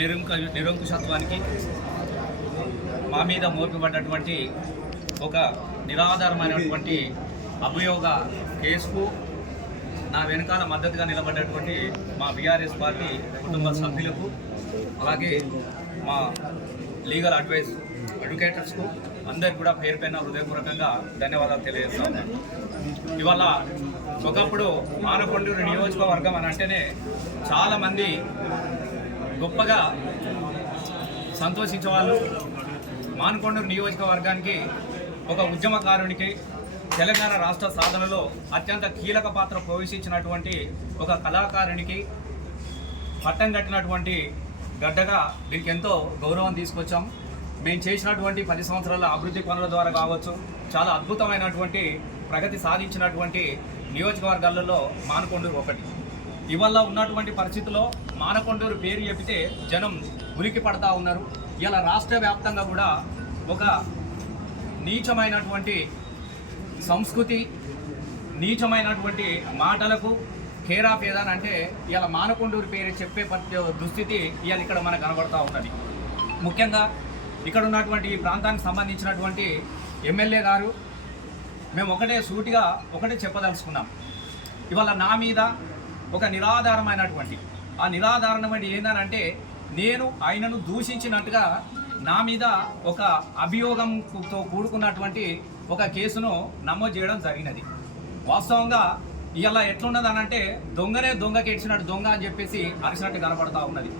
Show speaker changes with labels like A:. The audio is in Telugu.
A: నిరంకు నిరంకుశత్వానికి మా మీద మోపబడ్డటువంటి ఒక నిరాధారమైనటువంటి అభియోగ కేసుకు నా వెనకాల మద్దతుగా నిలబడ్డటువంటి మా బీఆర్ఎస్ పార్టీ కుటుంబ సభ్యులకు అలాగే మా లీగల్ అడ్వైస్ అడ్వకేటర్స్కు అందరికి కూడా పేరు పైన హృదయపూర్వకంగా ధన్యవాదాలు తెలియజేస్తా ఇవాళ ఒకప్పుడు మానకొండూరు నియోజకవర్గం అని అంటేనే చాలామంది గొప్పగా సంతోషించేవాళ్ళు మానకొండూరు నియోజకవర్గానికి ఒక ఉద్యమకారునికి తెలంగాణ రాష్ట్ర సాధనలో అత్యంత కీలక పాత్ర ప్రవేశించినటువంటి ఒక కళాకారునికి పట్టం కట్టినటువంటి గడ్డగా దీనికి ఎంతో గౌరవం తీసుకొచ్చాం. మేము చేసినటువంటి పది సంవత్సరాల అభివృద్ధి పనుల ద్వారా కావచ్చు చాలా అద్భుతమైనటువంటి ప్రగతి సాధించినటువంటి నియోజకవర్గాలలో మానకొండూరు ఒకటి. ఇవాళ ఉన్నటువంటి పరిస్థితుల్లో మానకొండూరు పేరు చెబితే జనం ఉలికి పడతా ఉన్నారు. ఇలా రాష్ట్ర వ్యాప్తంగా కూడా ఒక నీచమైనటువంటి సంస్కృతి నీచమైనటువంటి మాటలకు కేరా పేదాన్ అంటే ఇలా మానకొండూరు పేరు చెప్పే దుస్థితి ఇవాళ ఇక్కడ మనకు కనబడతా ఉన్నది. ముఖ్యంగా ఇక్కడ ఉన్నటువంటి ఈ ప్రాంతానికి సంబంధించినటువంటి ఎమ్మెల్యే గారు మేము ఒకటే సూటిగా ఒకటే చెప్పదలుచుకున్నాం. ఇవాళ నా మీద ఒక నిరాధారమైనటువంటి. ఆ నిరాధారణమైన ఏందనంటే నేను ఆయనను దూషించినట్టుగా నా మీద ఒక అభియోగంతో కూడుకున్నటువంటి ఒక కేసును నమోదు చేయడం జరిగినది. వాస్తవంగా ఇలా ఎట్లున్నది దొంగనే దొంగకి ఇచ్చినట్టు దొంగ అని చెప్పేసి అరిచినట్టు కనపడతా ఉన్నది.